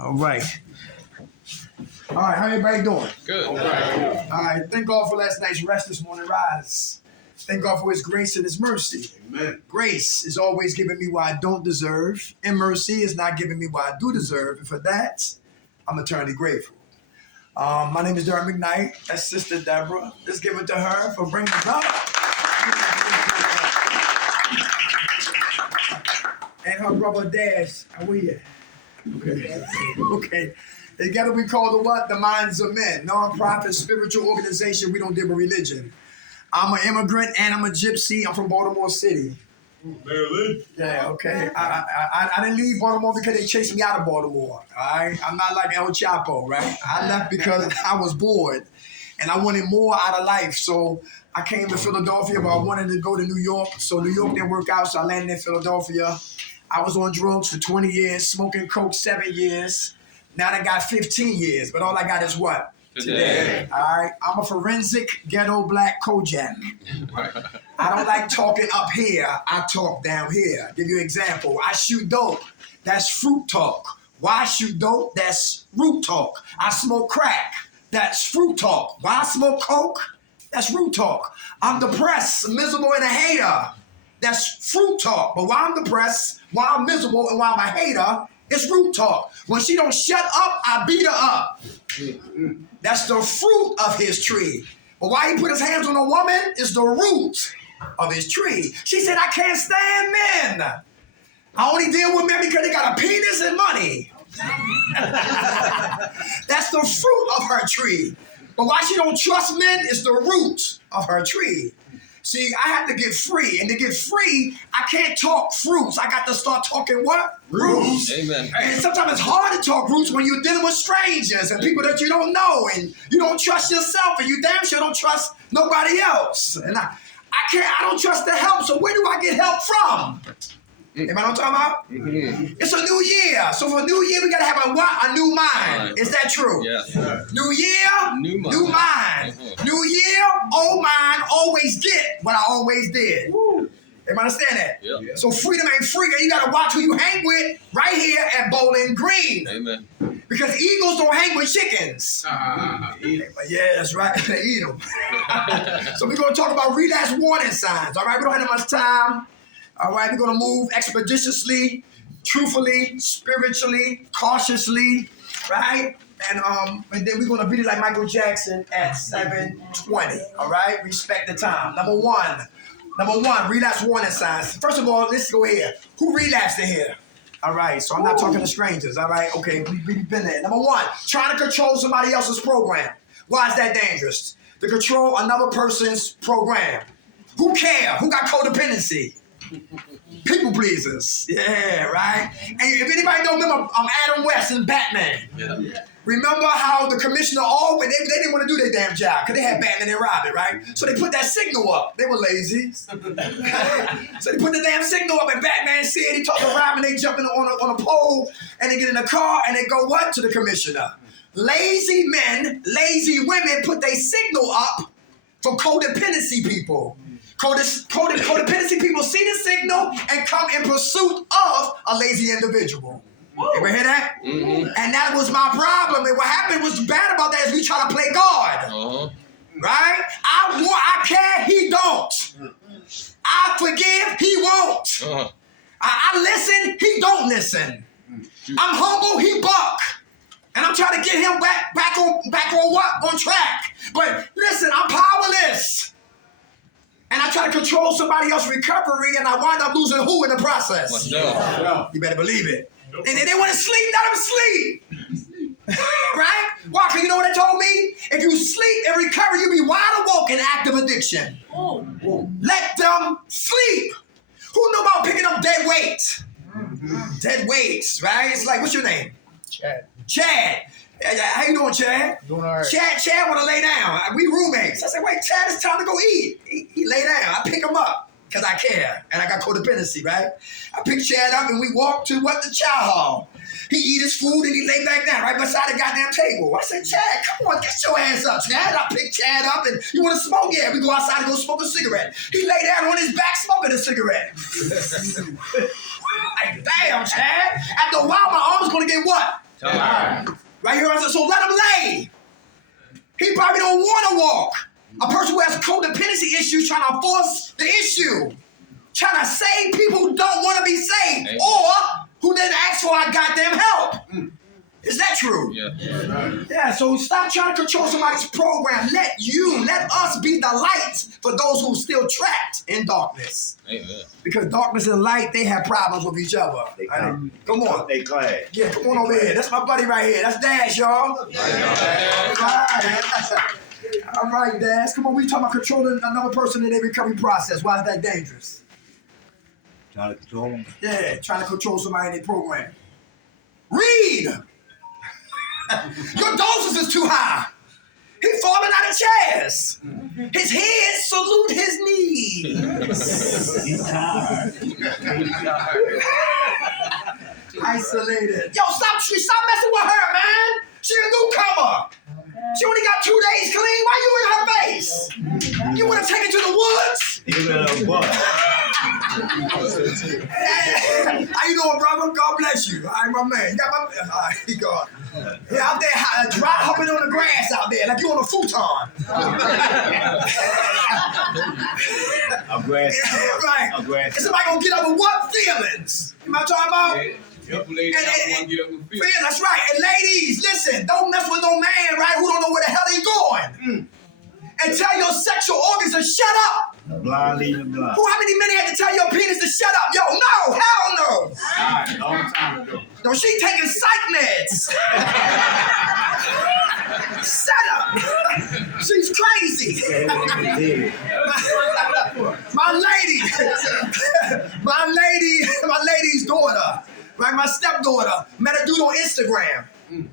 All right. All right, how everybody doing? Good. All right, thank God for last night's rest this morning rise. Thank God for his grace and his mercy. Amen. Grace is always giving me what I don't deserve, and mercy is not giving me what I do deserve, and for that, I'm eternally grateful. My name is Derek McKnight. That's Sister Deborah. Let's give it to her for bringing us up. And her brother Dash. How are you? Okay. Okay. Together we call the what? The Minds of Men. Non-profit spiritual organization. We don't deal with religion. I'm an immigrant and I'm a gypsy. I'm from Baltimore City. Maryland. Yeah, okay. I didn't leave Baltimore because they chased me out of Baltimore. All right. I'm not like El Chapo, right? I left because I was bored and I wanted more out of life. So I came to Philadelphia, but I wanted to go to New York. So New York didn't work out, so I landed in Philadelphia. I was on drugs for 20 years, smoking coke 7 years. Now I got 15 years, but all I got is what? Today. All right. I'm a forensic ghetto black Kojak. I don't like talking up here. I talk down here. Give you an example. I shoot dope. That's fruit talk. Why I shoot dope? That's root talk. I smoke crack. That's fruit talk. Why I smoke coke? That's root talk. I'm depressed, miserable, and a hater. That's fruit talk. But why I'm depressed, why I'm miserable, and why I'm a hater, it's root talk. When she don't shut up, I beat her up. That's the fruit of his tree. But why he put his hands on a woman is the root of his tree. She said, I can't stand men. I only deal with men because they got a penis and money. That's the fruit of her tree. But why she don't trust men is the root of her tree. See, I have to get free. And to get free, I can't talk fruits. I got to start talking what? Roots. Amen. And sometimes it's hard to talk roots when you're dealing with strangers and people that you don't know and you don't trust yourself and you damn sure don't trust nobody else. And I don't trust the help, so where do I get help from? Am I not talking about? Mm-hmm. It's a new year. So for a new year, we got to have a new mind. Is that true? Yes. New year, new mind. Mm-hmm. New year, old mind, always get what I always did. Woo. Everybody understand that? Yep. So freedom ain't free. You got to watch who you hang with right here at Bowling Green. Amen. Because eagles don't hang with chickens. Yeah, that's right. They eat them. So we're going to talk about relapse warning signs. All right, we don't have that much time. All right, we're going to move expeditiously, truthfully, spiritually, cautiously, right? And then we're going to beat it like Michael Jackson at 7:20. All right, respect the time. Number one, relapse warning signs. First of all, let's go here. Who relapsed in here? All right, so I'm not talking to strangers. All right, okay, we've been there. Number one, trying to control somebody else's program. Why is that dangerous? To control another person's program. Who care? Who got codependency? People pleasers. Yeah, right? And if anybody don't remember, I'm Adam West in Batman. Yeah. Remember how the commissioner always, they didn't want to do their damn job because they had Batman and Robin, right? So they put that signal up. They were lazy. So they put the damn signal up and Batman said, he talked to Robin, they jump on a pole and they get in the car and they go what? To the commissioner. Lazy men, lazy women put their signal up for codependency people. Codependency people see the signal and come in pursuit of a lazy individual. Ever hear that? Mm-hmm. And that was my problem. And what happened was bad about that is we try to play God. Uh-huh. Right? I care, he don't. I forgive, he won't. Uh-huh. I listen, he don't listen. I'm humble, he buck. And I'm trying to get him back on what? On track. But listen, I'm powerless. And I try to control somebody else's recovery, and I wind up losing who in the process? No. You better believe it. And if they want to sleep, let them sleep. Right? Why? Because you know what they told me? If you sleep and recover, you'll be wide awoke in active addiction. Let them sleep. Who knew about picking up dead weight? Dead weights, right? It's like, what's your name? Chad. How you doing, Chad? Doing all right. Chad want to lay down. We roommates. I said, wait, Chad, it's time to go eat. He lay down. I pick him up because I care. And I got codependency, right? I pick Chad up and we walk to the chow hall. He eat his food and he lay back down right beside the goddamn table. I said, Chad, come on, get your ass up, Chad. I pick Chad up and you want to smoke? Yeah, we go outside and go smoke a cigarette. He lay down on his back smoking a cigarette. Like, damn, Chad. After a while, my arm's going to get what? Right here, so let him lay. He probably don't want to walk. A person who has codependency issues trying to force the issue. Trying to save people who don't want to be saved. Or who didn't ask for our goddamn help. Is that true? Yeah, so stop trying to control somebody's program. Let us be the light for those who are still trapped in darkness. Amen. Because darkness and light, they have problems with each other. Come on. They clash. Yeah, come on over here. That's my buddy right here. That's Dash, y'all. All right, Dash. Come on, we talking about controlling another person in their recovery process. Why is that dangerous? Trying to control them. Yeah, trying to control somebody in their program. Read! Your doses is too high. He falling out of chairs. His head salute his knees. He's tired. Isolated. Yo, stop messing with her, man. She a newcomer. She only got 2 days clean. Why you in her face? You want to take her to the woods? Even a butt. How you doing, brother? God bless you. All right, my man. You got my man. All right, he gone. Yeah, out there dry hopping on the grass out there like you on a futon. A grass. Right. A grass. And somebody gonna get up with what feelings? You know what I'm talking about? Yeah, that's right. And ladies, listen, don't mess with no man, right, who don't know where the hell he going. And tell your sexual organs to shut up. Blind leading the blind. How many men had to tell your penis to shut up? Yo, no, hell no. Alright, long time ago. No, she taking psych meds. Shut up. She's crazy. my lady's daughter, right? My stepdaughter met a dude on Instagram. And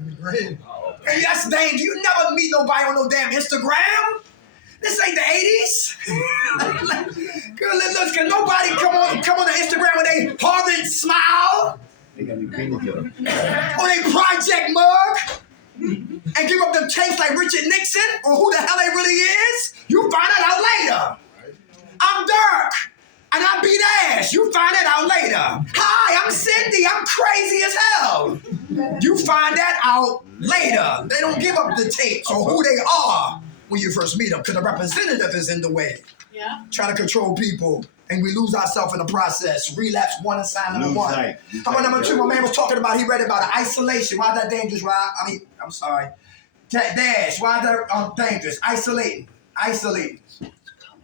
that's dangerous. You never meet nobody on no damn Instagram. This ain't the 80s. Girl, look, can nobody come on the Instagram with a horrid smile? They got me bringing to them. Or they project mug? And give up them tapes like Richard Nixon? Or who the hell they really is? You find that out later. I'm Dirk. And I beat ass. You find that out later. Hi, I'm Cindy. I'm crazy as hell. You find that out later. They don't give up the tapes or who they are when you first meet them because the representative is in the way. Yeah. Trying to control people. And we lose ourselves in the process. Relapse one and sign number one. How about number two? My man was talking about, he read about isolation. Why is that dangerous, Rob? I'm sorry. Dash, why is that dangerous? Isolating.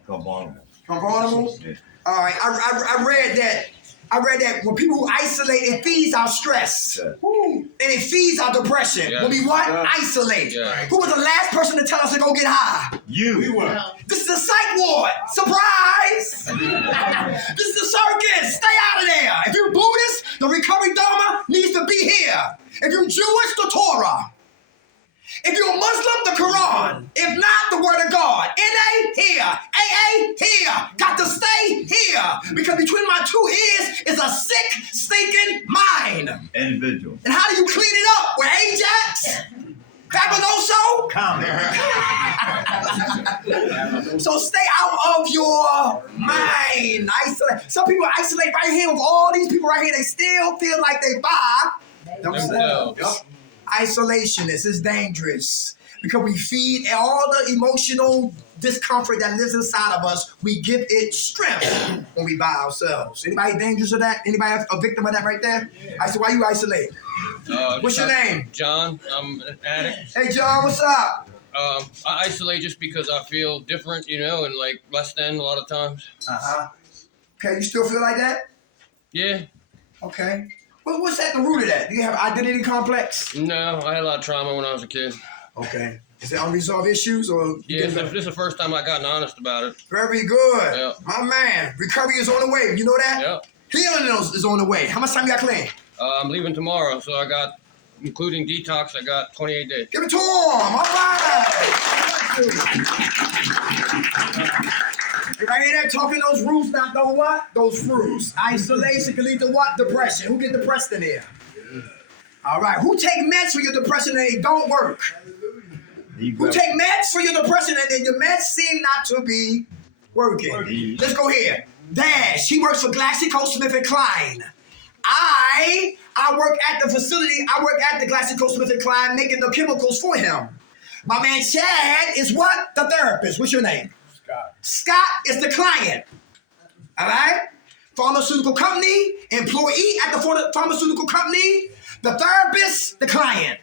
Compartment. Yeah. All right, I read that when people isolate, it feeds our stress. Yeah. And it feeds our depression. Yeah. When we isolate. Yeah. Who was the last person to tell us to go get high? You. We were. This is a psych ward. Surprise! This is the circus. Stay out of there. If you're Buddhist, the recovery Dharma needs to be here. If you're Jewish, the Torah. If you're a Muslim, the Quran. If not, the Word of God. NA, here. AA, here. Got to stay here. Because between my two ears is a sick, stinking mind. Individual. And how do you clean it up? With Ajax? Fabuloso? So stay out of your mind. Some people isolate right here with all these people right here. They still feel like they by themselves. Yep. Isolationists is dangerous because we feed all the emotional discomfort that lives inside of us. We give it strength when we by ourselves. Anybody dangerous of that? Anybody a victim of that right there? I said, why you isolate? What's your name? John. I'm an addict. Hey, John, what's up? I isolate just because I feel different, and like less than a lot of times. Okay, you still feel like that? Yeah. Okay. What's at the root of that? Do you have identity complex? No, I had a lot of trauma when I was a kid. Okay. Is it unresolved issues or? Yeah, this is the first time I gotten honest about it. Very good. Yeah. My man, recovery is on the way. You know that? Yeah. Healing is on the way. How much time you got clean? I'm leaving tomorrow, so I got, including detox, I got 28 days. Give it to him. All right. You right here talking those roots, not those what? Those fruits. Isolation can lead to what? Depression. Who get depressed in here? All right. Who take meds for your depression and they don't work? Who take meds for your depression and then your meds seem not to be working? Let's go here. Dash. He works for GlaxoSmithKline. I work at the facility. I work at the GlaxoSmithKline making the chemicals for him. My man Chad is what? The therapist. What's your name? Scott. Scott is the client. All right? Pharmaceutical company, employee at the pharmaceutical company, the therapist, the client.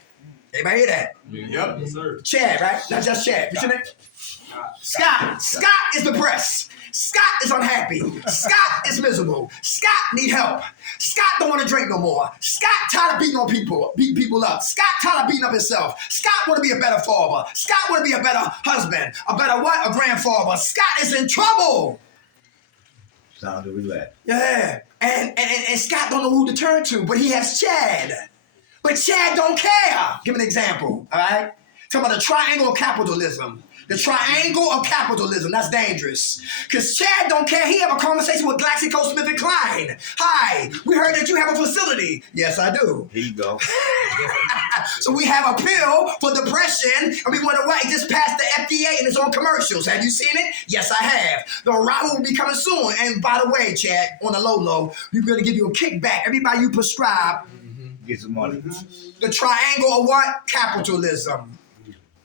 Everybody hear that? Yep. Yes, sir. Chad, right? Not just Chad. What's your name? Scott. Scott is depressed. Scott is unhappy. Scott is miserable. Scott need help. Scott don't want to drink no more. Scott tired of beating people up. Scott tired of beating up himself. Scott want to be a better father. Scott want to be a better husband. A better what? A grandfather. Scott is in trouble. Sound to relax. Yeah. And Scott don't know who to turn to, but he has Chad. But Chad don't care. Give me an example, all right? Talk about the triangle of capitalism. The triangle of capitalism, that's dangerous. Because Chad don't care. He have a conversation with GlaxoSmithKline. Hi, we heard that you have a facility. Yes, I do. Here you go. So we have a pill for depression, and we went away. It just passed the FDA and it's on commercials. Have you seen it? Yes, I have. The arrival will be coming soon. And by the way, Chad, on the low, we're going to give you a kickback. Everybody you prescribe. Get some money. The triangle of what? Capitalism.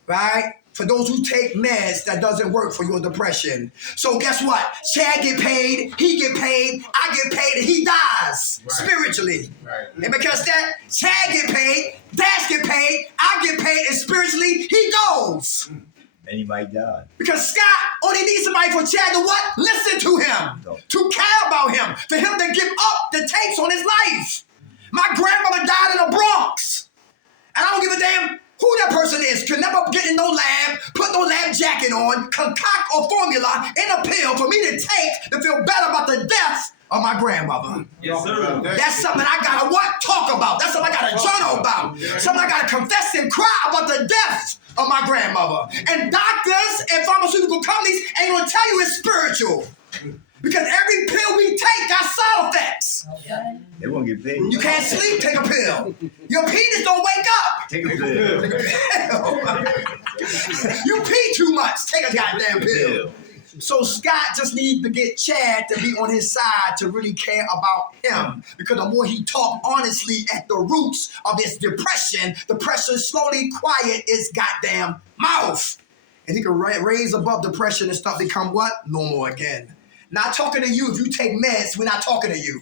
Right? For those who take meds that doesn't work for your depression. So guess what? Chad get paid, he get paid, I get paid, and he dies spiritually. Right. And because that, Chad get paid, Dash get paid, I get paid, and spiritually he goes. And he might die. Because Scott only needs somebody for Chad to what? Listen to him. No. To care about him. For him to give up the tapes on his life. My grandmother died in the Bronx. And I don't give a damn who that person is. Could never get in no lab, put no lab jacket on, concoct a formula in a pill for me to take to feel better about the death of my grandmother. Yes, sir. That's something I gotta what? Talk about. That's something I gotta journal about. Something I gotta confess and cry about the death of my grandmother. And doctors and pharmaceutical companies ain't gonna tell you it's spiritual. Because every pill we take got side effects. They won't get paid. You can't sleep, take a pill. Your penis don't wake up. Take a pill. Take a pill. You pee too much, take a goddamn pill. So Scott just needs to get Chad to be on his side to really care about him. Because the more he talk honestly at the roots of his depression, the pressure slowly quiet his goddamn mouth. And he can raise above depression and stuff become what? Normal again. Not talking to you. If you take meds, we're not talking to you.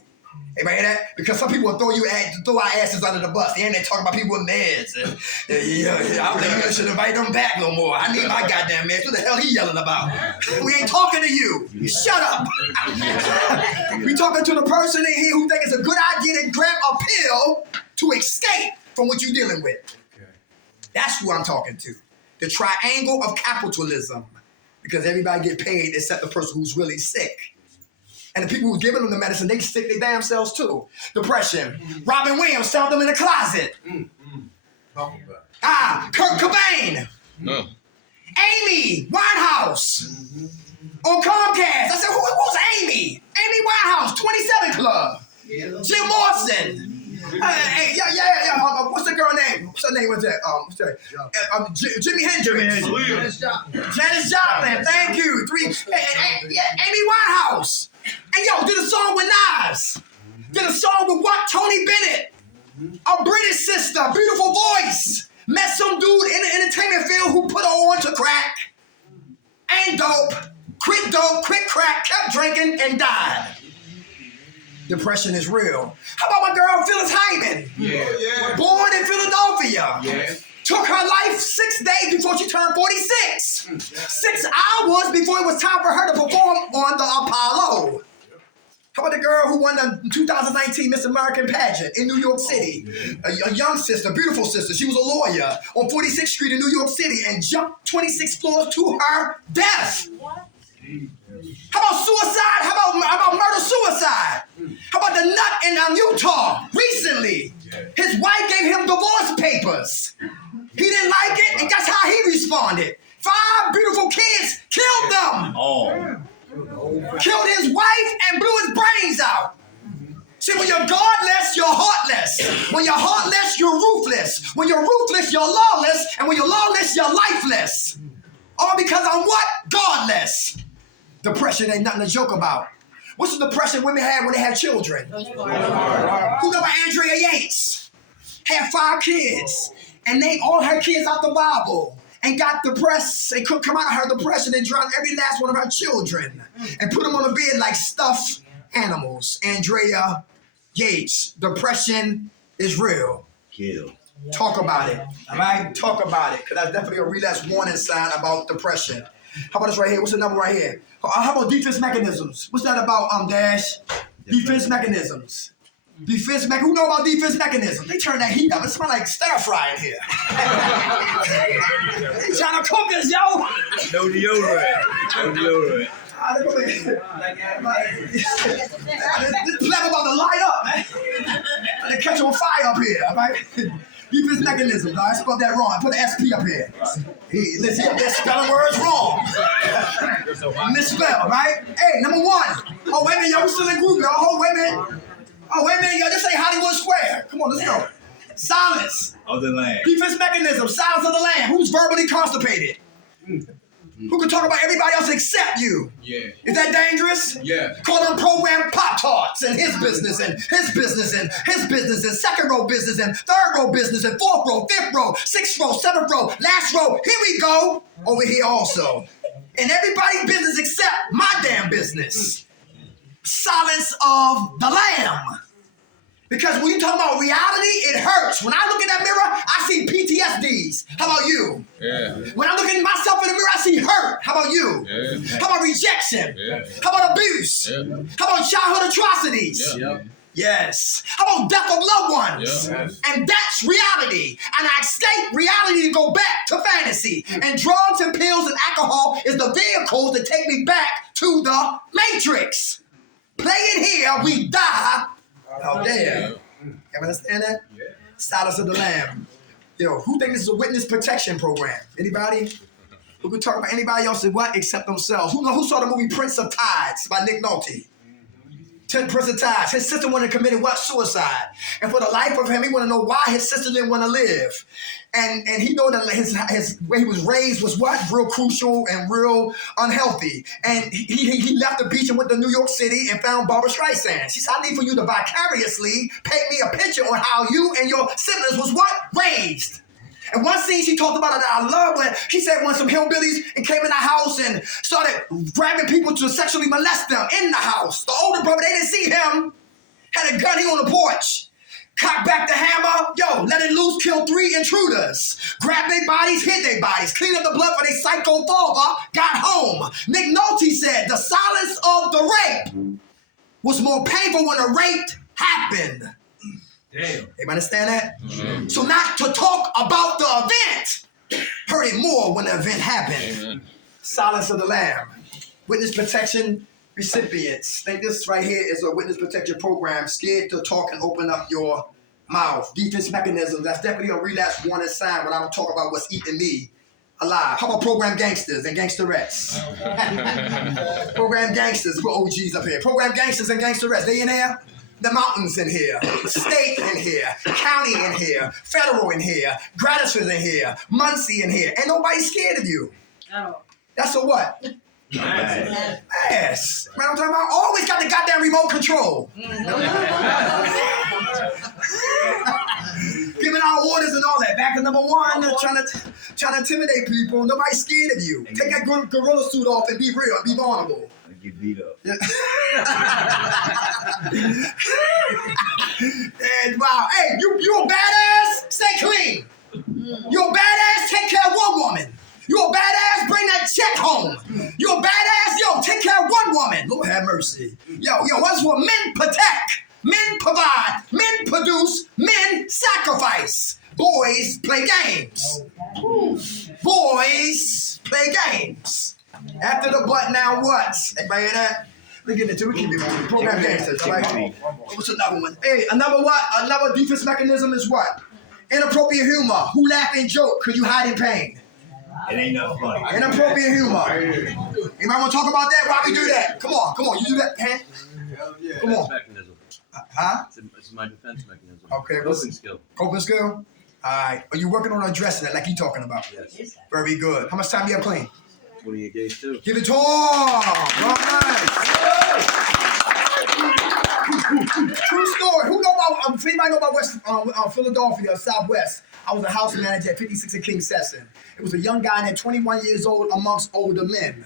Anybody hear that? Because some people will throw our asses under the bus. They ain't talking about people with meds. I don't think you should invite them back no more. I need my goddamn meds. What the hell he yelling about? We ain't talking to you. Shut up. We talking to the person in here who think it's a good idea to grab a pill to escape from what you're dealing with. That's who I'm talking to. The triangle of capitalism. Because everybody get paid except the person who's really sick. And the people who's giving them the medicine, they sick their damn selves too. Depression. Robin Williams found them in the closet. Kurt Cobain. No. Amy Winehouse. On Comcast. I said, who's Amy? Amy Winehouse, 27 Club. Jim Morrison. What's the girl name? What's her name? What's that? Jimi Hendrix. Janis Joplin. Thank you. Amy Winehouse. And yo, did a song with Nas. Did a song with what? Tony Bennett. A British sister, beautiful voice. Met some dude in the entertainment field who put her on to crack. And dope. Quit crack, kept drinking, and died. Depression is real. How about my girl Phyllis Hyman? Yeah. Born in Philadelphia. Yeah. Took her life 6 days before she turned 46. 6 hours before it was time for her to perform on the Apollo. How about the girl who won the 2019 Miss American pageant in New York City? A young sister, beautiful sister. She was a lawyer on 46th Street in New York City and jumped 26 floors to her death. What? How about suicide? How about murder-suicide? How about the nut in Utah recently? His wife gave him divorce papers. He didn't like it, and guess how he responded? 5 beautiful kids, killed them. Oh. Killed his wife and blew his brains out. See, when you're godless, you're heartless. When you're heartless, you're ruthless. When you're ruthless, you're lawless. And when you're lawless, you're lifeless. All because I'm what? Godless. Depression ain't nothing to joke about. What's the depression women had when they had children? Who know about Andrea Yates? Had 5 kids, and they all her kids out the Bible, and got depressed and couldn't come out of her depression and drowned every last one of her children and put them on the bed like stuffed animals. Andrea Yates, depression is real. Kill. Talk about it. All right? Talk about it. Because that's definitely a relapse warning sign about depression. How about this right here? What's the number right here? How about defense mechanisms? What's that about, Dash? Defense mechanisms. Defense mechanisms. Who know about defense mechanisms? They turn that heat up. It smells like stir fry in here. They trying to cook us, yo. No deodorant. No deodorant. This pleb about to light up, man. They catch on fire up here, all right? Defense mechanisms, all right? I spelled that wrong. I put an SP up here. Hey, listen, they're spelling words wrong. Misspelled, right? Hey, number 1. Oh, wait a minute, y'all. We still in group, y'all. Oh, wait a minute. Oh, wait a minute, y'all. This ain't Hollywood Square. Come on, let's go. Silence. Of the land. Defense mechanism. Silence of the land. Who's verbally constipated? Who can talk about everybody else except you? Yeah. Is that dangerous? Yeah. Call them program Pop-Tarts and his business and his business and his business and second row business and third row business and fourth row, fifth row, sixth row, seventh row, last row. Here we go. Over here also. And everybody's business except my damn business. Silence of the Lamb. Because when you talk about reality, it hurts. When I look in that mirror, I see PTSDs. How about you? Yeah. When I look at myself in the mirror, I see hurt. How about you? Yeah. How about rejection? Yeah. How about abuse? Yeah. How about childhood atrocities? Yeah. Yes. How about death of loved ones? Yeah. And that's reality. And I escape reality to go back to fantasy. And drugs and pills and alcohol is the vehicles that take me back to the Matrix. Play it here, we die. Oh, damn. You understand that? Yeah. Silence of the Lamb. Yo, who think this is a witness protection program? Anybody? Who could talk about anybody else and what except themselves? Who saw the movie Prince of Tides by Nick Nolte? Prince of Tides. His sister wanted to commit what? Suicide. And for the life of him, he wanted to know why his sister didn't want to live. And he knew that his where he was raised was what? Real crucial and real unhealthy. And he left the beach and went to New York City and found Barbara Streisand. She said, I need for you to vicariously paint me a picture on how you and your siblings was what? Raised. And one scene she talked about that I love, when she said when some hillbillies and came in the house and started grabbing people to sexually molest them in the house. The older brother, they didn't see him, had a gun, he on the porch. Cock back the hammer, yo, let it loose, kill 3 intruders. Grab their bodies, hit their bodies, clean up the blood for their psycho father, got home. Nick Nolte said the silence of the rape was more painful when the rape happened. Damn. You understand that? Mm-hmm. So not to talk about the event, hurt it more when the event happened. Amen. Silence of the Lamb. Witness protection recipients. Think this right here is a witness protection program. Scared to talk and open up your mouth. Defense mechanisms. That's definitely a relapse warning sign when I don't talk about what's eating me alive. How about program gangsters and gangsterettes? Program gangsters. Put OGs up here. Program gangsters and gangsterettes. They in here? The mountains in here, state in here, county in here, federal in here, Gratitude in here, Muncie in here. Ain't nobody scared of you. No. That's a what? Yes. Man, I'm talking about always got the goddamn remote control. Giving out orders and all that. Back to number 1, trying to intimidate people. Nobody's scared of you. Take that gorilla suit off and be real, be vulnerable. Get beat up. Yeah. And wow, hey, you a badass? Stay clean. You a badass? Take care of one woman. You a badass? Bring that check home. You a badass? Yo, take care of one woman. Lord have mercy. Yo, what's what men protect, men provide, men produce, men sacrifice. Boys play games. Boys play games. After the butt, now what? Everybody hear that? Look at it too. We keep it moving. Program gangsters, right? What's another one? Hey, another what? Another defense mechanism is what? Inappropriate humor. Who laugh and joke because you hide in pain? It ain't nothing funny. Inappropriate humor. Anybody want to talk about that? Why we do that? Come on. You do that, man. Come on. Mechanism. Huh? It's my defense mechanism. Okay. Coping skill. Coping skill? All right. Are you working on addressing that like you talking about? Yes. Very good. How much time do you have clean? 28 days too. Give it to him. All right. True story. Who know about, if anybody know about West Philadelphia, Southwest, I was a house manager at 56 and King Sesson. It was a young guy that 21 years old amongst older men.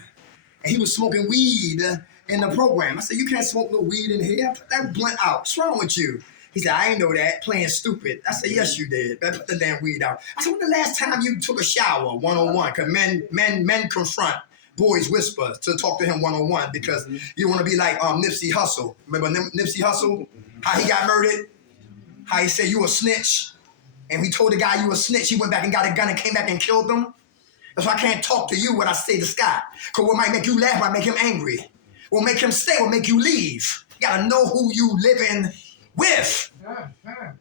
And he was smoking weed in the program. I said, you can't smoke no weed in here. Put that blunt out. What's wrong with you? He said, I ain't know that. Playing stupid. I said, yes, you did. Better put the damn weed out. I said, when the last time you took a shower one-on-one? Because men confront boys whisper to talk to him one-on-one because you want to be like Nipsey Hussle. Remember Nipsey Hussle? How he got murdered? How he said you a snitch? And we told the guy you a snitch. He went back and got a gun and came back and killed him. That's why I can't talk to you when I say to Scott. Because what might make you laugh might make him angry. What make him stay will make you leave. You got to know who you living with.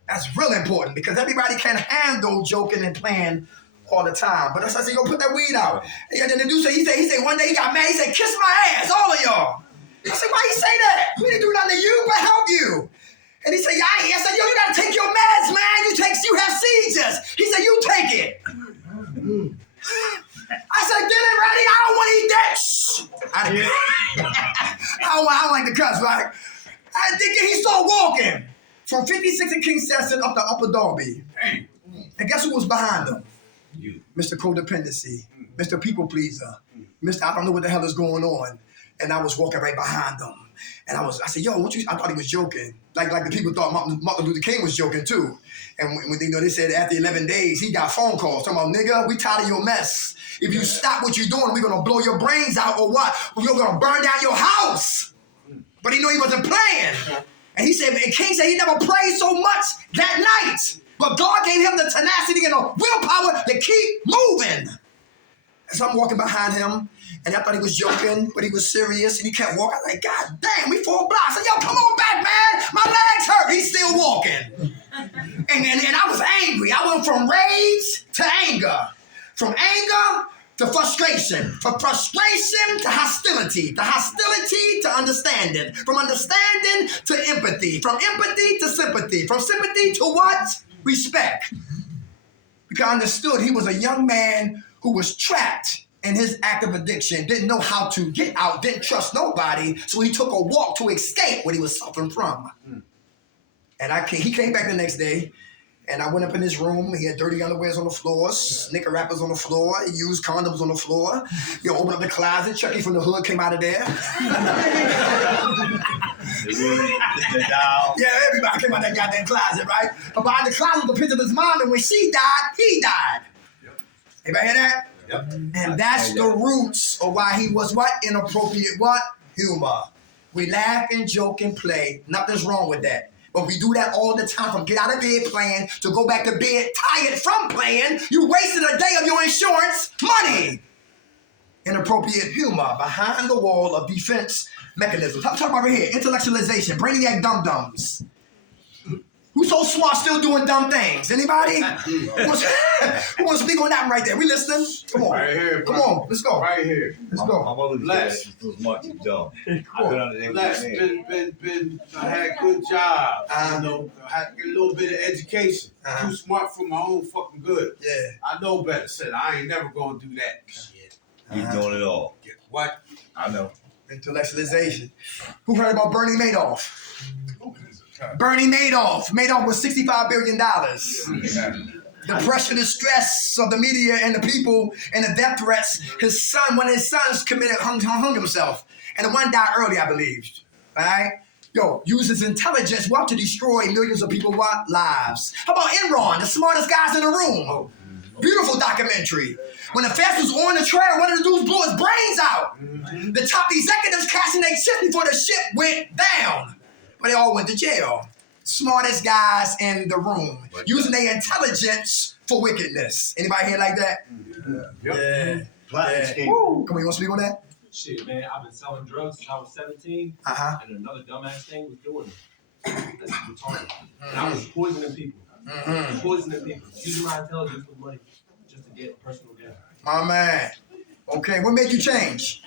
That's real important because everybody can't handle joking and playing all the time. But that's why I say, yo, put that weed out. And then the dude said, he said one day he got mad. He said, kiss my ass, all of y'all. I said, why you say that? We didn't do nothing to you but help you. And he said, yeah, I said, yo, you got to take your meds, man. You have seizures. He said, you take it. I said, get it ready. I don't want to eat that. I don't like the cuss, right? I think he started walking from 56 and King Sesson up to Upper Darby. And guess who was behind him? You. Mr. Codependency, Mr. People Pleaser, Mr. I don't know what the hell is going on. And I was walking right behind him. And I said, yo, I thought he was joking. Like the people thought Martin Luther King was joking too. And when they said after 11 days, he got phone calls talking about, nigga, we tired of your mess. If you stop what you're doing, we're going to blow your brains out or what? We're going to burn down your house. But he knew he wasn't playing. And he said, and King said he never prayed so much that night. But God gave him the tenacity and the willpower to keep moving. And so I'm walking behind him. And I thought he was joking, but he was serious, and he kept walking. I'm like, God damn, we 4 blocks. I said, yo, come on back, man. My legs hurt. He's still walking. And I was angry. I went from rage to anger. From anger to frustration. From frustration to hostility. To hostility to understanding. From understanding to empathy. From empathy to sympathy. From sympathy to what? Respect. Because I understood he was a young man who was trapped in his active addiction, didn't know how to get out, didn't trust nobody, so he took a walk to escape what he was suffering from. And he came back the next day, and I went up in his room. He had dirty underwears on the floor, snicker wrappers on the floor, he used condoms on the floor. Opened up the closet, Chucky from the hood came out of there. Yeah, everybody came out of that goddamn closet, right? But behind the closet was a picture of his mom, and when she died, he died. Anybody hear that? Yep. And that's the roots of why he was what? Inappropriate what? Humor. We laugh and joke and play. Nothing's wrong with that. But we do that all the time from get out of bed playing to go back to bed tired from playing. You wasted a day of your insurance money. Inappropriate humor behind the wall of defense mechanisms. Talk about right here. Intellectualization. Brainiac dum-dums. Who's so smart still doing dumb things? Anybody? Who wants to speak on that one right there? We listening? Come on. Right here. Come on. Let's go. Right here. Let's go. My mother Bless. was so smart, you dumb. I couldn't understand what Bless, you mean. I had good job. I had a little bit of education. Too smart for my own fucking good. Yeah. I know better. Said I ain't never gonna do that shit. You doing it all. What? I know. Intellectualization. Who heard about Bernie Madoff? Bernie Madoff. Madoff was $65 billion. The pressure, the stress of the media and the people and the death threats. One of his sons hung himself. And the one died early, I believe. Right? Uses intelligence, to destroy millions of people's lives. How about Enron, the smartest guys in the room? Beautiful documentary. When the feds was on the trail, one of the dudes blew his brains out. The top executives cashing their chips before the ship went down. But they all went to jail. Smartest guys in the room. Using their intelligence for wickedness. Anybody here like that? Yeah. Come on, you want to speak on that? Shit, man, I've been selling drugs since I was 17. And another dumbass thing was doing it. That's retarded. And I was poisoning people. Using my intelligence for money just to get personal gain. My man. Okay, what made you change?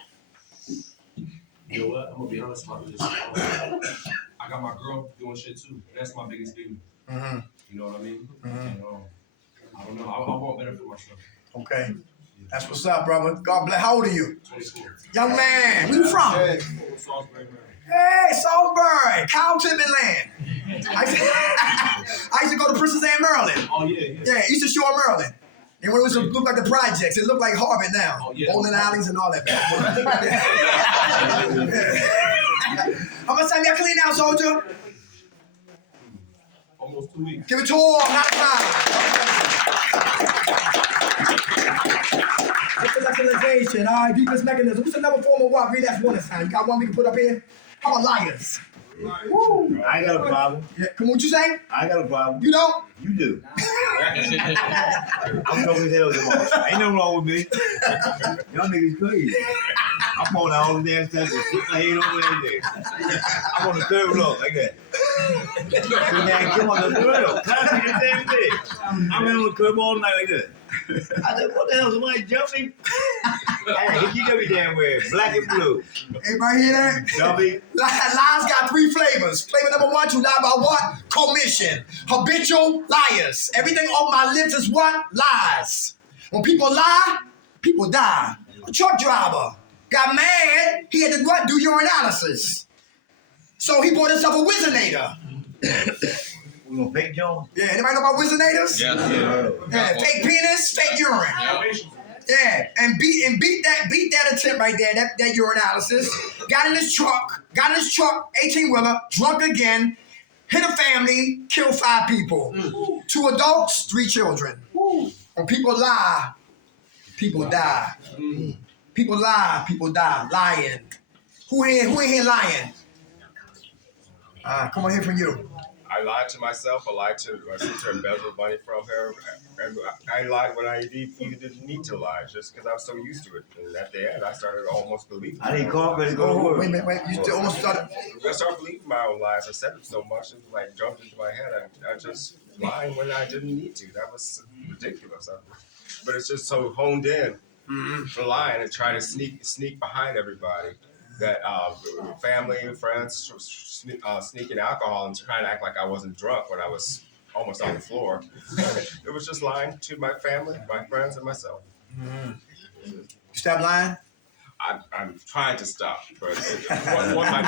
You know what? I'm going to be honest about this. I got my girl doing shit too. That's my biggest demon. You know what I mean? And, I don't know. I want better for myself. Okay. That's what's up, brother. God bless. How old are you? 24. Young man. Where you from? Salisbury, Maryland. Hey, Salisbury, Kyle Tippin land. I used to go to Princess Anne, Maryland. Oh yeah. Yeah, Eastern Shore, Maryland. And when it was looked like the projects, it looked like Harvard now. Oh, yeah. Bowling alleys and all that. How much time y'all clean now, soldier? Almost 2 weeks. Give it to all, not time. Intellectualization, all right, deepest mechanism. What's another form of what? Read that warning sign. You got one we can put up here? How about liars? Woo. I ain't got a problem. Yeah, come on, what you say? I ain't got a problem. You don't? You do. I'm talking as hell tomorrow. Ain't nothing wrong with me. Y'all niggas crazy. I'm on all the damn steps and put my head over everything. I'm on the third floor like that. Man, come on the third. Time to the same thing. I'm on the curb all night like that. I said, what the hell? Somebody jumping? Hey, hit you every damn way. Black and blue. Everybody hear that? Dummy. Lies got 3 flavors. Flavor number 1, you lie about what? Commission. Habitual liars. Everything on my lips is what? Lies. When people lie, people die. A truck driver got mad. He had to what? Do urinalysis. So he bought himself a Whizzinator. We gonna fake Jones? Yeah, anybody know about Whizzinators? Yeah. Yeah, fake penis, fake urine. Yeah, and beat that attempt right there, that urinalysis. Got in his truck, 18-wheeler, drunk again, hit a family, killed 5 people. 2 adults, 3 children. When people lie, people die. People lie, people die. Lying. Who in here lying? Come on, hear from you. I lied to myself. I lied to my sister, embezzled money from her. And I lied when I even didn't need to lie, just because I was so used to it. And at the end, I started almost believing. I didn't call, ready to go to work. Wait a minute. You still almost started. I started believing my own lies. I said it so much, it like jumped into my head. I just lying when I didn't need to. That was ridiculous. But it's just so honed in for lying and trying to sneak behind everybody. That family and friends sneaking alcohol and trying to act like I wasn't drunk when I was almost on the floor. It was just lying to my family, my friends, and myself. You stop lying? I'm trying to stop, but one might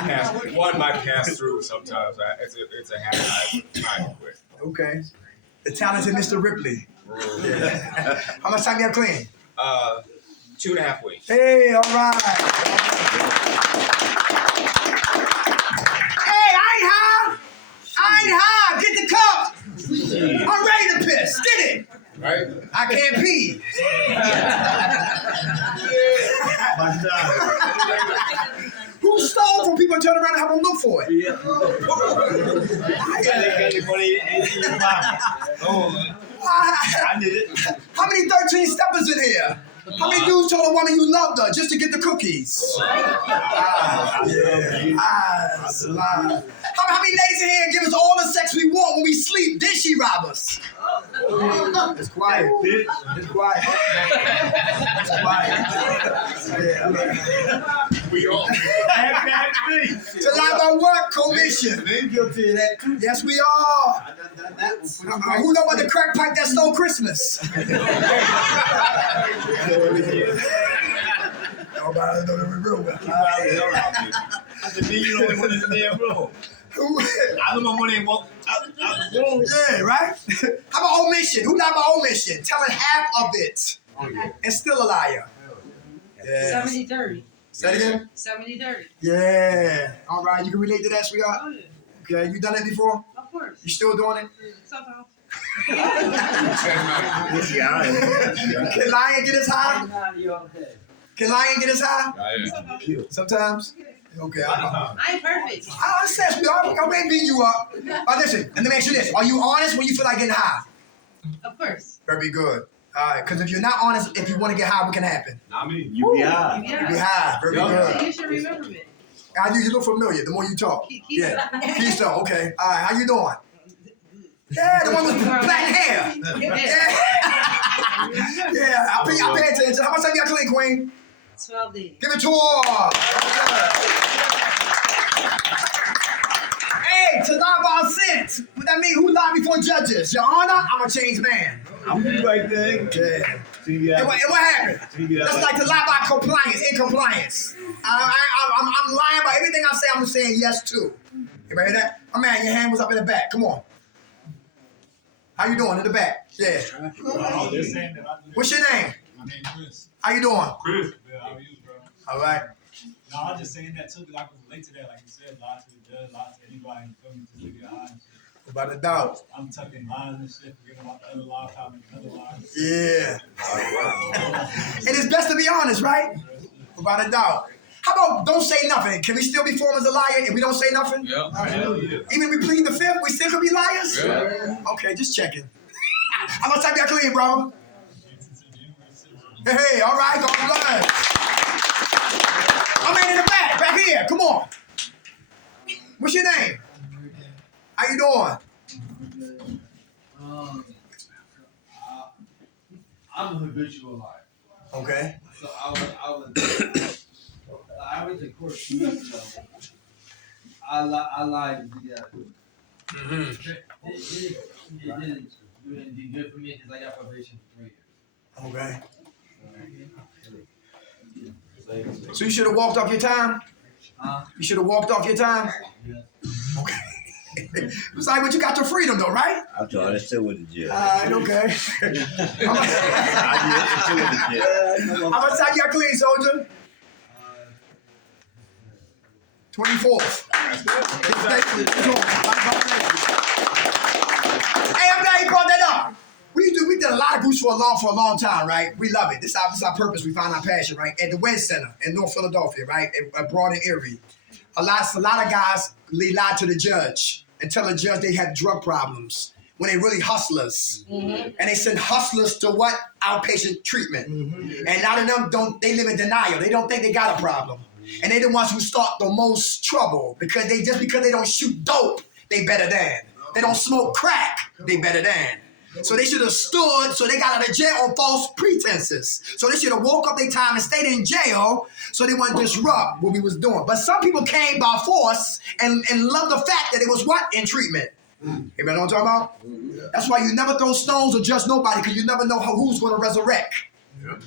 pass through sometimes. It's a habit I'm trying to quit. Okay. The talented Mr. Ripley. Yeah. How much time you have clean? 2.5 weeks. Hey, all right. Hey, I ain't high. Get the cup. I'm ready to piss. Get it. Right? I can't pee. My son. Who stole from people and turn around and have them look for it? I did it. How many 13 steppers in here? How many dudes told a woman you loved her just to get the cookies? How many ladies in here give us all the sex we want when we sleep? Then she rob us. It's quiet. It's quiet. It's quiet. We all. To lie about what? Commission. Been guilty of that too. Yes, we are. I done that one for you. Who know about the crack pipe that stole Christmas? Nobody know that we real well. I said, me, you know what is in there, bro? I know my money ain't walk. Yeah, right? How about omission? Who lied about omission? Telling half of it. And still a liar. Yeah. 70-30. Say it again? 70-30. Yeah. All right, you can relate to that, sweetheart? Oh, yeah. Okay, you done it before? Of course. You still doing it? Sometimes. Can lion get as high? Can lion get as high? Sometimes? Okay. I ain't perfect. I understand, sweetheart. I ain't beating you up. Listen, and let me ask you this. Are you honest when you feel like getting high? Of course. Very good. All right, because if you're not honest, if you want to get high, what can happen? Not me. You be high. You be Yeah. high. Very good. You should remember me. You look familiar the more you talk. Yeah. Keisha. Keisha, okay. All right, how you doing? Yeah, the one with black hair. Yeah. Yeah, I pay attention. How much time you got clean, Queen? 12 days. Give it to her. Hey, to lie about sense. What that mean? Who lied before judges? Your Honor, I'm a changed man. I'm right there. Yeah. See, And what happened? That's like to lie by compliance, in compliance. I'm lying, but everything I say, I'm saying yes to. Everybody hear that? My man, your hand was up in the back. Come on. How you doing in the back? Yeah. What's your name? My name is Chris. How you doing? Chris. Good, how are you, bro? All right. No, I was just saying that too, because I can relate to that. Like you said, lie to the judge, lie to anybody, you feel me, to look your eyes and shit. Without a doubt. I'm tucking lies and shit, forgetting about the other lies, having another lie. Yeah. And it's best to be honest, right? Without a doubt. How about don't say nothing? Can we still be formed as a liar if we don't say nothing? Yeah. Even if we plead the fifth, we still could be liars? Yeah. Okay, just checking. How much time y'all clean, bro? Hey, all right, God bless. I'm in the back here. Come on. What's your name? How you doing? I'm a habitual liar. Okay. So I went to court 2 weeks ago. I lied to get out of it. Mm-hmm. It didn't do good for me because I got probation for 3 years. Okay. So you should have walked off your time? You should have walked off your time? Yeah. Okay. It's like, but you got your freedom though, right? I thought I still with the jail. All right, okay. How much time you got clean, soldier? 24th. Hey, I'm glad you brought that up. We did a lot of groups for a long time, right? We love it. This is our purpose. We find our passion, right? At the Wed Center in North Philadelphia, right? Abroad in Erie. A lot of guys lie to the judge and tell the judge they have drug problems when they really hustlers. Mm-hmm. And they send hustlers to what? Outpatient treatment. Mm-hmm. And a lot of them they live in denial. They don't think they got a problem. And they're the ones who start the most trouble because they don't shoot dope, they better than. They don't smoke crack, they better than. So they should have stood, so they got out of jail on false pretenses. So they should have woke up their time and stayed in jail so they wouldn't disrupt what we was doing. But some people came by force and loved the fact that it was what? In treatment. You know what I'm talking about? Yeah. That's why you never throw stones or judge nobody because you never know who's going to resurrect. Yeah.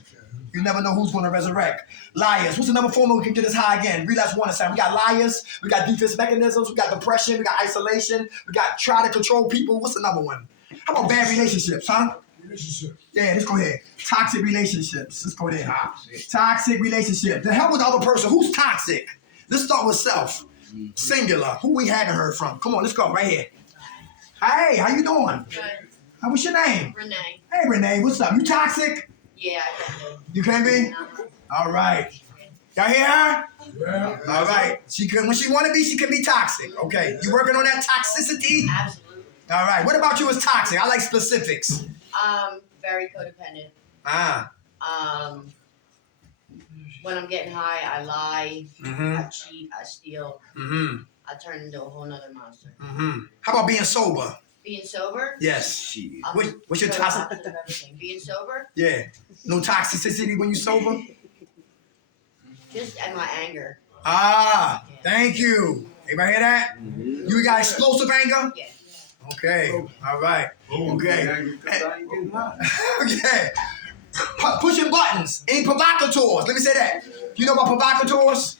You never know who's going to resurrect. Liars. What's another formula we can get us high again? Relapse one time. We got liars. We got defense mechanisms. We got depression. We got isolation. We got try to control people. What's another one? How about bad relationships, huh? Relationships. Yeah, let's go ahead. Toxic relationships. Let's go there. Toxic relationships. The hell with the other person. Who's toxic? Let's start with self. Singular. Who we haven't heard from? Come on, let's go right here. Hey, how you doing? Good. What's your name? Renee. Hey, Renee. What's up? You toxic? Yeah, I can be. You can be? All right. Y'all hear her? Yeah. All right. She can, when she want to be, she can be toxic. Okay. You working on that toxicity? Absolutely. All right. What about you as toxic? I like specifics. Very codependent. When I'm getting high, I lie, I cheat, I steal. I turn into a whole nother monster. How about being sober? Being sober? Yes. What's your toxic? Being sober? Yeah. No toxicity when you sober? Just and my anger. Thank you. Everybody hear that? You got explosive anger? Yeah. Okay. All right. Okay. Okay. Pushing buttons. Any provocateurs? Let me say that. You know about provocateurs?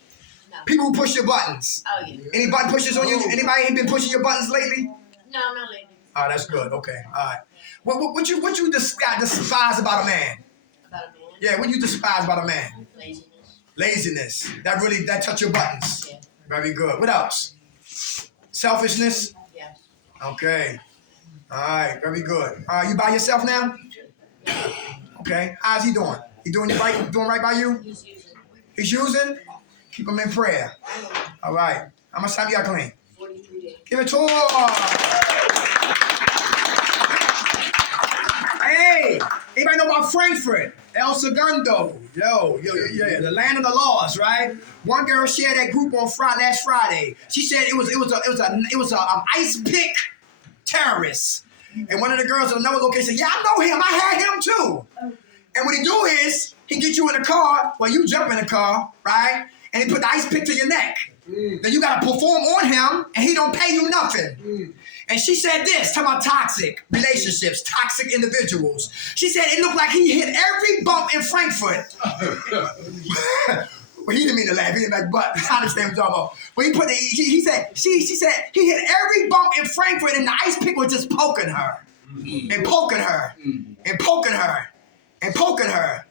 No. People who push your buttons. Oh, yeah. Any button pushers on you? Anybody ain't been pushing your buttons lately? No, not lately. Oh, that's good. Okay. All right. What you despise about a man? About a man? Yeah, what you despise about a man? Laziness. Laziness. That touch your buttons. Yeah. Very good. What else? Selfishness? Yes. Okay. All right. Very good. You by yourself now? Okay. How's he doing? He doing right by you? He's using. He's using? Keep him in prayer. All right. How much time you got clean? 43 days. Give it to him. Hey, anybody know about Frankfurt? El Segundo. Yo, the land of the lost, right? One girl shared that group on last Friday. She said it was a ice pick terrorist. And one of the girls at another location said, yeah, I know him. I had him too. And what he do is, he get you in the car, well, you jump in the car, right? And he put the ice pick to your neck. Then you got to perform on him, and he don't pay you nothing. And she said this, talking about toxic relationships, toxic individuals. She said it looked like he hit every bump in Frankfurt Well, he didn't mean to laugh. He didn't like, but I understand what you're talking about. But he said, she said he hit every bump in Frankfurt and the ice pick was just poking her. And poking her. And poking her. And poking her.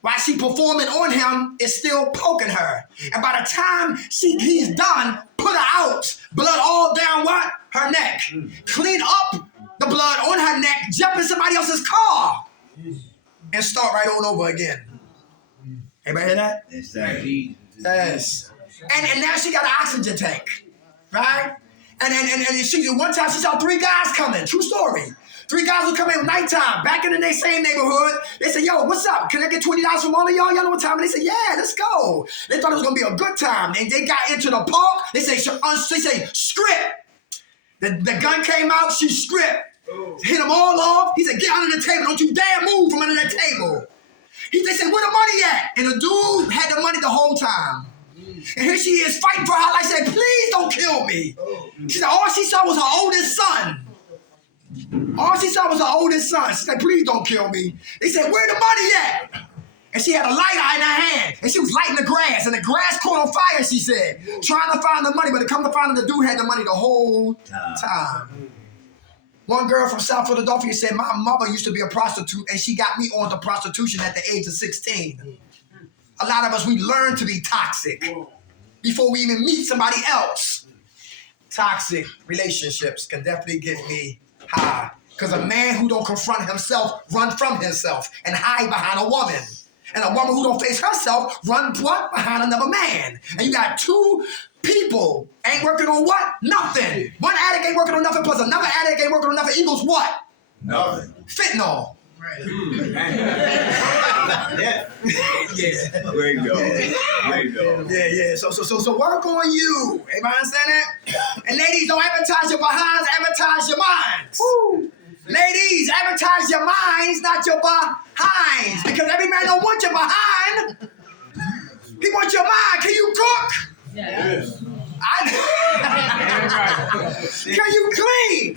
While she performing on him, it's still poking her. And by the time he's done, put her out. Blood all down what? Her neck. Clean up the blood on her neck, jump in somebody else's car. And start right on over again. Anybody hear that? Yes. And now she got an oxygen tank, right? And one time she saw 3 guys coming. True story. 3 guys would come in at nighttime, back in the same neighborhood. They said, yo, what's up? Can I get $20 from all of y'all? Y'all know what time? And they said, yeah, let's go. They thought it was going to be a good time. And they got into the park. They say, strip. The gun came out. She stripped. Hit them all off. He said, get under the table. Don't you dare move from under that table. They said, where the money at? And the dude had the money the whole time. And here she is fighting for her life. She said, please don't kill me. She said, all she saw was her oldest son. All she saw was her oldest son. She said, please don't kill me. They said, where the money at? And she had a lighter in her hand. And she was lighting the grass. And the grass caught on fire, she said. Trying to find the money. But to come to find out, the dude had the money the whole time. One girl from South Philadelphia said, my mother used to be a prostitute and she got me onto prostitution at the age of 16. A lot of us, we learn to be toxic before we even meet somebody else. Toxic relationships can definitely get me high. Because a man who don't confront himself, run from himself and hide behind a woman. And a woman who don't face herself, run what? Behind another man. And you got 2 people ain't working on what? Nothing. One addict ain't working on nothing, plus another addict ain't working on nothing equals what? Nothing. Fentanyl. Yeah. Great dog. Yeah. So work on you. Everybody understand that? And ladies, don't advertise your behinds, advertise your minds. Woo. Ladies, advertise your minds, not your behinds. Because every man don't want your behind. He wants your mind. Can you cook? Yes. Can you clean?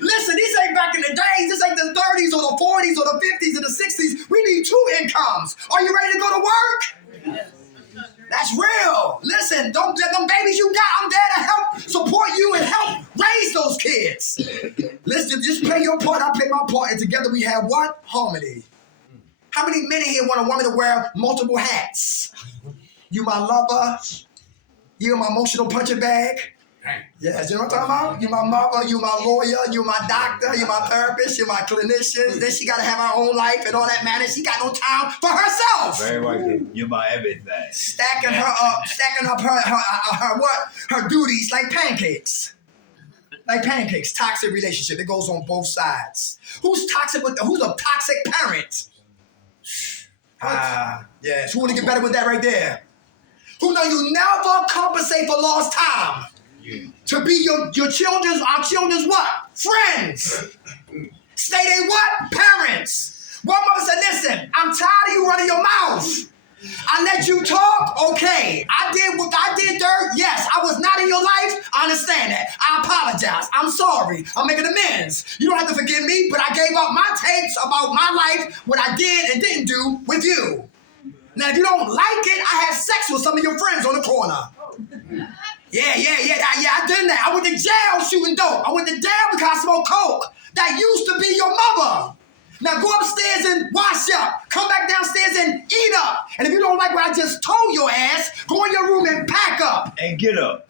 Listen, these ain't back in the days. This ain't the 30s or the 40s or the 50s or the 60s. We need 2 incomes. Are you ready to go to work? That's real. Listen, don't let them babies you got. I'm there to help support you and help raise those kids. Listen, just play your part. I play my part. And together we have what? Harmony. How many men in here want a woman to wear multiple hats? You my lover. You my emotional punching bag. Yes, you know what I'm talking about? You my mother, you my lawyer, you my doctor, you my therapist, you my clinician. Then she got to have her own life and all that matters. She got no time for herself. Very right. You're my everything. Stacking up her what? Her duties like pancakes. Like pancakes. Toxic relationship. It goes on both sides. Who's toxic who's a toxic parent? Yes. Who want to get better with that right there? Who know you never compensate for lost time? Yeah. To be our children's what? Friends. Stay they what? Parents. One mother said, listen, I'm tired of you running your mouth. I let you talk, okay. I did dirt, yes. I was not in your life, I understand that. I apologize, I'm sorry, I'm making amends. You don't have to forgive me, but I gave up my takes about my life, what I did and didn't do with you. Now, if you don't like it, I had sex with some of your friends on the corner. Yeah, I did that. I went to jail shooting dope. I went to jail because I smoked coke. That used to be your mother. Now go upstairs and wash up. Come back downstairs and eat up. And if you don't like what I just told your ass, go in your room and pack up. And get up.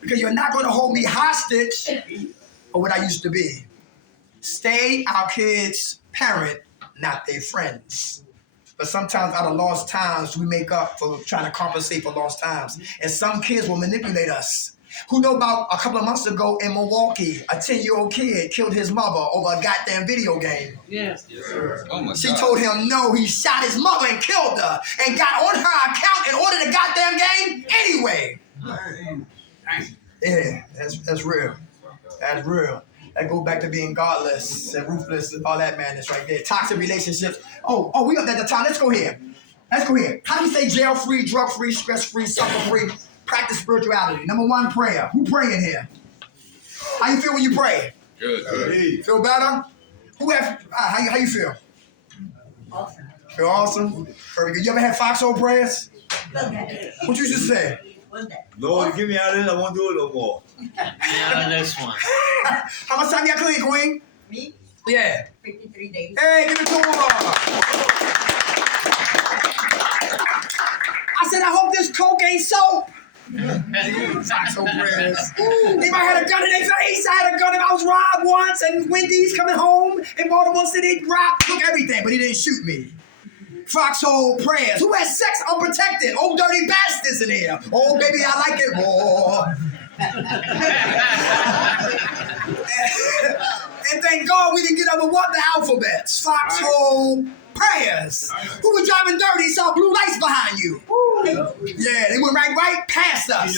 Because you're not going to hold me hostage of what I used to be. Stay our kids' parent, not their friends. But sometimes out of lost times, we make up for trying to compensate for lost times. And some kids will manipulate us. Who know about a couple of months ago in Milwaukee, a 10-year-old kid killed his mother over a goddamn video game. Yes sir. Oh my God. She told him no, he shot his mother and killed her and got on her account and ordered the goddamn game anyway. Yeah, that's real. That's real. That goes back to being godless and ruthless and all that madness right there. Toxic relationships. Oh, we up at the time. Let's go here. How do you say jail-free, drug-free, stress-free, suffer-free? Practice spirituality. Number 1, prayer. Who praying here? How you feel when you pray? Good. Feel better? Who have? How you feel? Feel awesome? Very good. You ever had foxhole prayers? What you just say? Lord, get me out of this. I won't do it no more. Yeah, this one. How much time y'all clean, Queen? Me? Yeah. 53 days. Hey, give it to him. I said, I hope this coke ain't soap. Foxhole prayers. Anybody had a gun in their face? I had a gun if I was robbed once, and Wendy's coming home in Baltimore City, robbed, took everything, but he didn't shoot me. Foxhole prayers. Who has sex unprotected? Old dirty bastards in here. Oh, baby, I like it raw. And thank God we didn't get over what the alphabets. Foxhole prayers. Who was driving dirty, saw blue lights behind you? Yeah, they went right past us.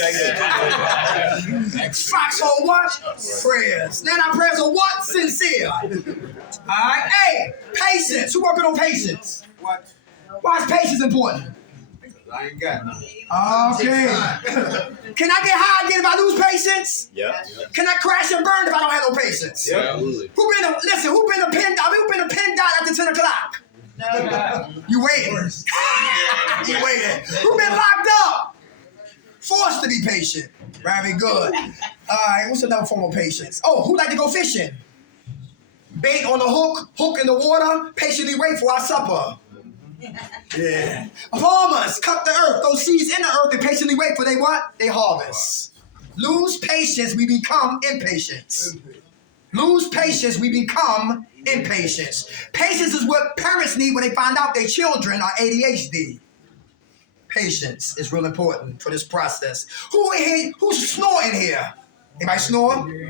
Foxhole what? Prayers. Now our prayers are what? Sincere. All right. Hey, patience. Who working on patience? What? Why is patience important? I ain't got none. Okay. Can I get high again if I lose patience? Yeah. Can I crash and burn if I don't have no patience? Yeah. Who been a pin dot after 10 o'clock? You waiting. You waiting. Who been locked up? Forced to be patient. Very good. All right, what's another form of patience? Oh, who like to go fishing? Bait on the hook in the water, patiently wait for our supper. Yeah. Farmers cut the earth, those seeds in the earth, and patiently wait for they what? They harvest. Lose patience, we become impatient. Lose patience, we become impatient. Patience is what parents need when they find out their children are ADHD. Patience is real important for this process. Who in here? Who's snoring here? Anybody snore? Yeah.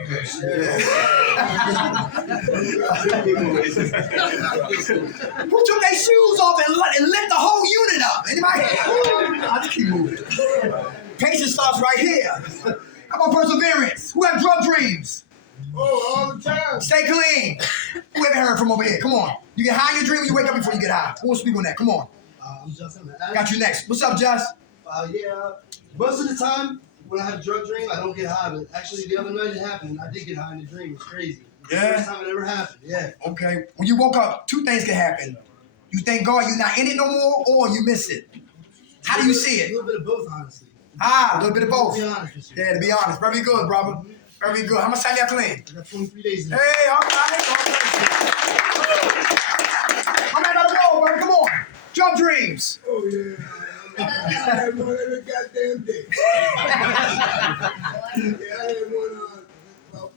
Who took their shoes off and lit the whole unit up? Anybody? I'll just keep moving. Patience starts right here. How about perseverance? Who have drug dreams? Oh, all the time. Stay clean. Who haven't heard from over here? Come on. You get high in your dream or you wake up before you get high? Who wants to speak on that? Come on. I'm Justin. Got you next. What's up, Just? Yeah. Most of the time, when I have a drug dream, I don't get high. But actually, the other night it happened. I did get high in the dream. It's crazy. Yeah. The first time it ever happened. Yeah. Okay. When you woke up, two things can happen. You thank God you're not in it no more, or you miss it. How do you see it? A little bit of both, honestly. A little bit of both. To be honest with you. Yeah, to be honest. Very good, brother. Very good. How much time y'all clean? I got 23 days in. Hey, all right. I'm not gonna go, brother. Come on. Drug dreams. Oh, yeah. I had one every goddamn day. I had one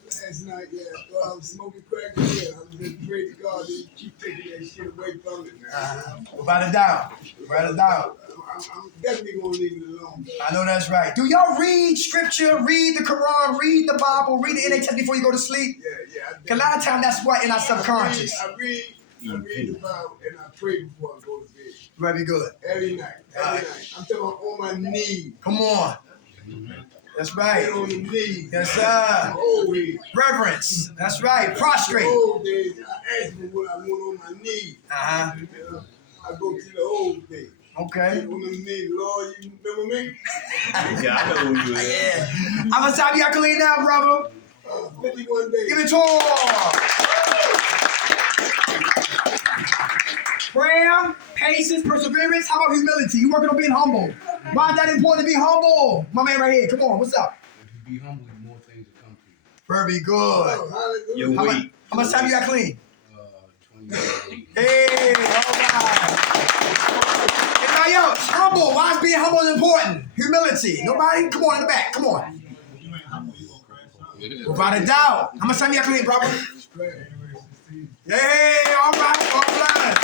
last night, yeah. Well, I was smoking crack again. I was just praying to God that He keep taking that shit away from me, man. Without a doubt. Without a doubt. I'm definitely going to leave it alone. I know that's right. Do y'all read scripture, read the Quran, read the Bible, read the NHS before you go to sleep? Yeah. A lot of times that's what in our subconscious. I read the Bible and I pray before I go to bed. Very good. Every night. I'm talking about on my knees. Come on. That's right. Get on the knees. Yes, sir. Old days. Reverence. That's right. Prostrate. Old days, I asked for what I want on my knees. Uh-huh. I go to the old days. Okay. On the knees, Lord, you remember me? Yeah, I know who you is. Yeah. How much time y'all clean now, brother? 51 days. Give it to him. Prayer, patience, perseverance. How about humility? You working on being humble. Why is that important to be humble? My man right here. Come on. What's up? If you be humble, more things will come to you. Very good. Your weight. How much time you got clean? 20 Hey, all right. Anybody else? Humble. Why is being humble important? Humility. Nobody? Come on in the back. Come on. Without a doubt. How much time you got clean, brother? Hey, all right. All right.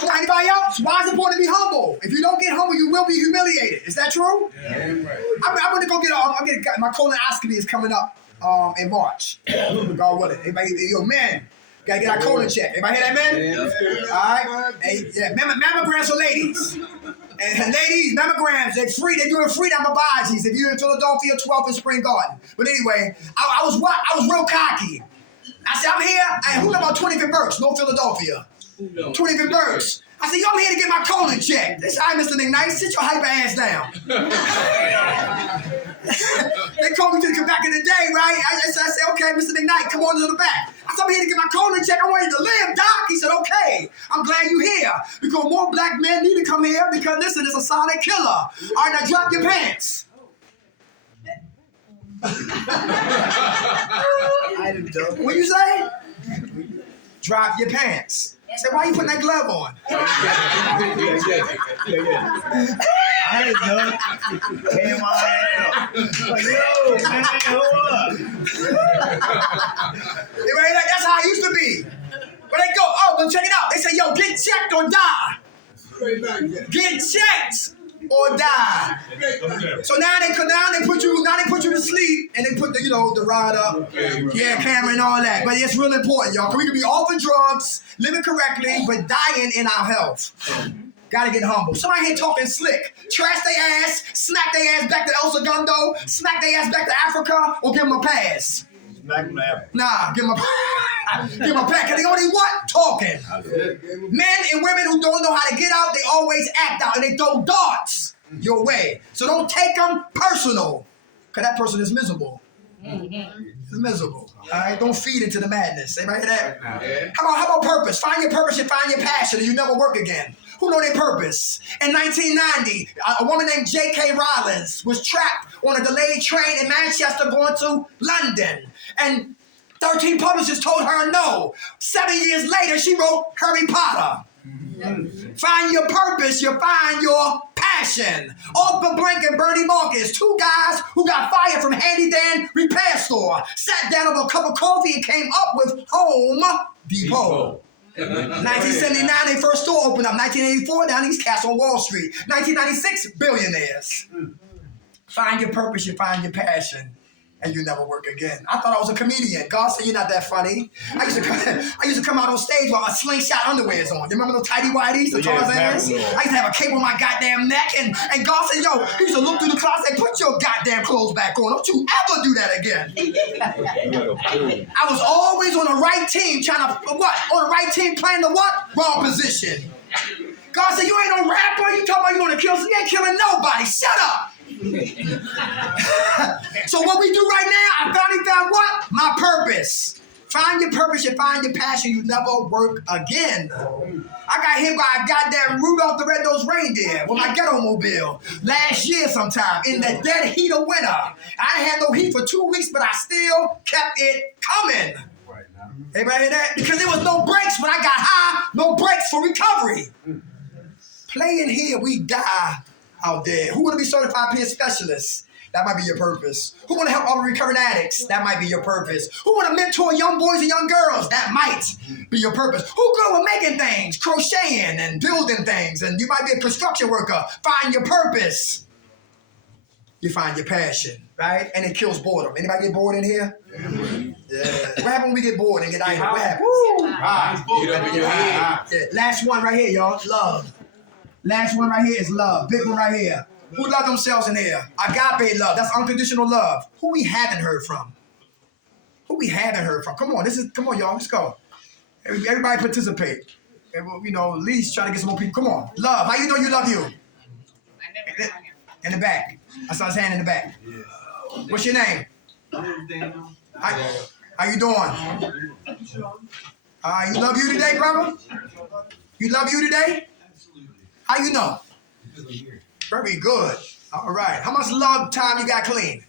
Come on, anybody else? Why is it important to be humble? If you don't get humble, you will be humiliated. Is that true? Yeah, right. I'm going to go get my colonoscopy is coming up in March. God willing. Everybody, yo, man, gotta get our colon checked. Everybody hear that, man? Yeah. All right. Hey, yeah, mammograms for ladies. And ladies, mammograms, they're free. They're doing free down Babaji's if you're in Philadelphia, 12th in Spring Garden. But anyway, I was real cocky. I said, I'm here. And who about 25th and Birch, North Philadelphia? 25th and Birch. I said, yo, I'm here to get my colon checked. They said, all right, Mr. McKnight, sit your hyper ass down. They called me to come back in the day, right? I said, okay, Mr. McKnight, come on to the back. I said, I'm here to get my colon checked. I wanted to live, doc. He said, okay. I'm glad you're here because more black men need to come here because listen, it's a silent killer. All right, now drop your pants. What you say? Drop your pants. Say, why you putting that glove on? I had it done. Came my ass up. Like, yo, man, hold up. That's how it used to be. But they go, oh, well, check it out. They say, yo, get checked or die. Get checked or die. So now they put you to sleep and they put the the rod up, camera and all that. But it's real important, y'all. We can be off of drugs, living correctly, but dying in our health. Gotta get humble. Somebody here talking slick. Trash their ass, smack their ass back to El Segundo, smack their ass back to Africa, or give them a pass. Smack them out. Nah, give them a pass. Cause they only what? Talking. Men and women who don't know how to get out, they always act out and they throw darts your way. So don't take them personal. Cause that person is miserable. It's miserable. All right, don't feed into the madness. Anybody hear that? How about purpose? Find your purpose and find your passion, and you never work again. Who know their purpose? In 1990, a woman named J.K. Rowling was trapped on a delayed train in Manchester going to London, and 13 publishers told her no. 7 years later, she wrote Harry Potter. Find your purpose, you find your passion. Arthur Blank and Bernie Marcus, two guys who got fired from Handy Dan Repair Store, sat down over a cup of coffee and came up with Home Depot. 1979, their first store opened up. 1984, down East Castle on Wall Street. 1996, billionaires. Find your purpose, you find your passion, and you never work again. I thought I was a comedian. God said you're not that funny. I used to come out on stage while a slingshot underwear is on. You remember those tighty whities, the Tarzans? I used to have a cape on my goddamn neck, and God said, yo, he used to look through the closet and say, put your goddamn clothes back on. Don't you ever do that again. I was always on the right team trying to, what? On the right team playing the what? Wrong position. God said, you ain't no rapper. You talking about you want to kill somebody. You ain't killing nobody. Shut up. So what we do right now, I finally found what? My purpose. Find your purpose, you find your passion, you never work again. I got hit by a goddamn Rudolph the Red-Nosed Reindeer with my ghetto mobile last year sometime in the dead heat of winter. I ain't had no heat for 2 weeks, but I still kept it coming. Everybody hear that? Because there was no breaks when I got high, no breaks for recovery. Playing here, we die out there. Who want to be certified peer specialists? That might be your purpose. Who want to help other recurring addicts? That might be your purpose. Who want to mentor young boys and young girls? That might be your purpose. Who good with making things, crocheting and building things, and you might be a construction worker. Find your purpose. You find your passion, right? And it kills boredom. Anybody get bored in here? Yeah. What happens when we get bored and get idle? What happens? Yeah. Last one right here, y'all. Love. Last one right here is love. Big one right here. Who love themselves in here? Agape love. That's unconditional love. Who we haven't heard from? Who we haven't heard from? Come on, y'all. Let's go. Everybody participate. At least try to get some more people. Come on. Love. How you know you love you? In the back. I saw his hand in the back. What's your name? How you doing? You love you today, brother? You love you today? How you know? Very good. All right. How much love time you got clean?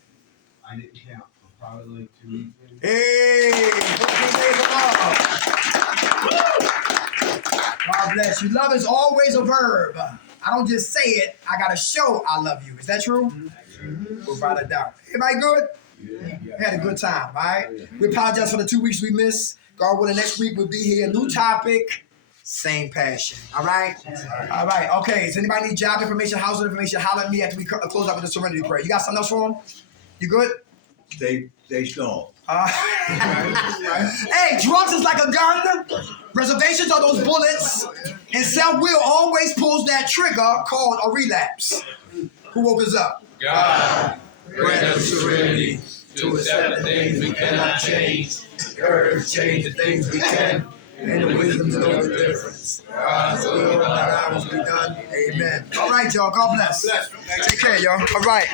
I didn't count. Probably like 2 weeks. Hey, 14 days of love. God bless you. Love is always a verb. I don't just say it. I got to show I love you. Is that true? Mm-hmm. Without a doubt. Everybody good? Yeah. Had a good time, all right? We apologize for the 2 weeks we missed. God willing, next week we'll be here. New topic. Same passion. All right? All right. Okay. Does anybody need job information, housing information? Holler at me after we close out with the serenity prayer. You got something else for them? You good? Stay strong. Hey, drugs is like a gun. Reservations are those bullets. And self-will always pulls that trigger called a relapse. Who woke us up? God. Grant us serenity to accept the things we cannot change. Courage to change the things we can. And the wisdom to know the difference. God's will, not ours, be done. Amen. All right, y'all. God bless. Take care, y'all. All right.